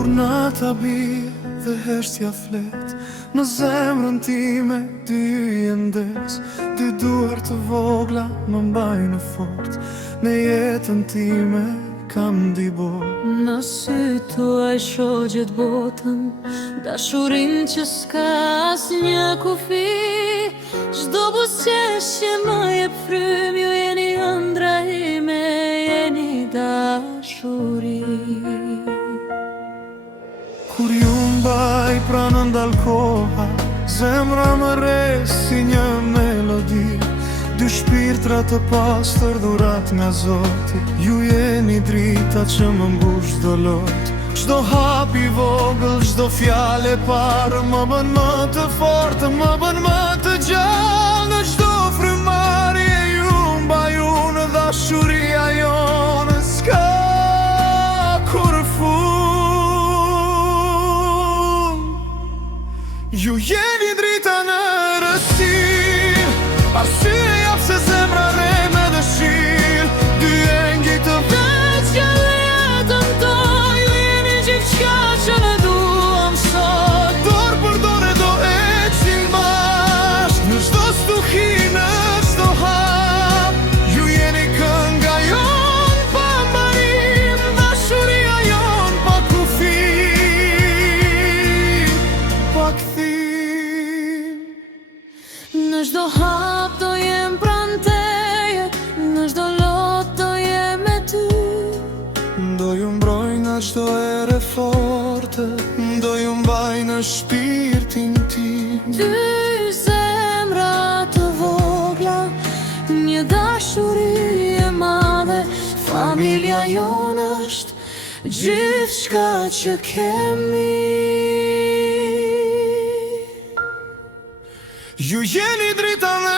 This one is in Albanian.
Kur nata bie dhe heshtja flet, në zemrën time dy yje ndes. Dy duar të vogla më mbajnë fort, në jetën time kam dy bot. Në sy tuaj shoqet botën, dashurin që s'ka asnjë kufi. Çdo buzëqeshje më jep frym, ju jeni ëndra ime, jeni dashuri. Kur ju mbaj pranë ndal koha, zemra më rres si një melodi. Dy shpirtra të pastër dhurat nga Zoti, ju jeni drita që më mbush çdo lot. Çdo hap i vogël, çdo fjalë e parë më bën më të fortë, më bën më të gjallë. Në çdo frymarrje ju mbaj unë, dashuria jonë s'ka kur fund. Ju jeni drita në rësir, arsye jap se zemra re me dëshirë. Dy engjëj të veç që jetën toj, ju jeni gjithçka që ne duam sot. Dorë për dorë do ecim bashk, në çdo stuhi, në çdo hap. Ju jeni kënga jon pa mbarim, dashuria jon pa kufi, pa kthim. Në çdo hap do jem pranë teje, në çdo lot do jem me ty. Do ju mbroj nga çdo erë e forte, do ju mbaj në shpirtin tim. Dy zemra të vogla, një dashuri e madhe. Familja jonë është gjithçka që kemi. Ju jeni drita në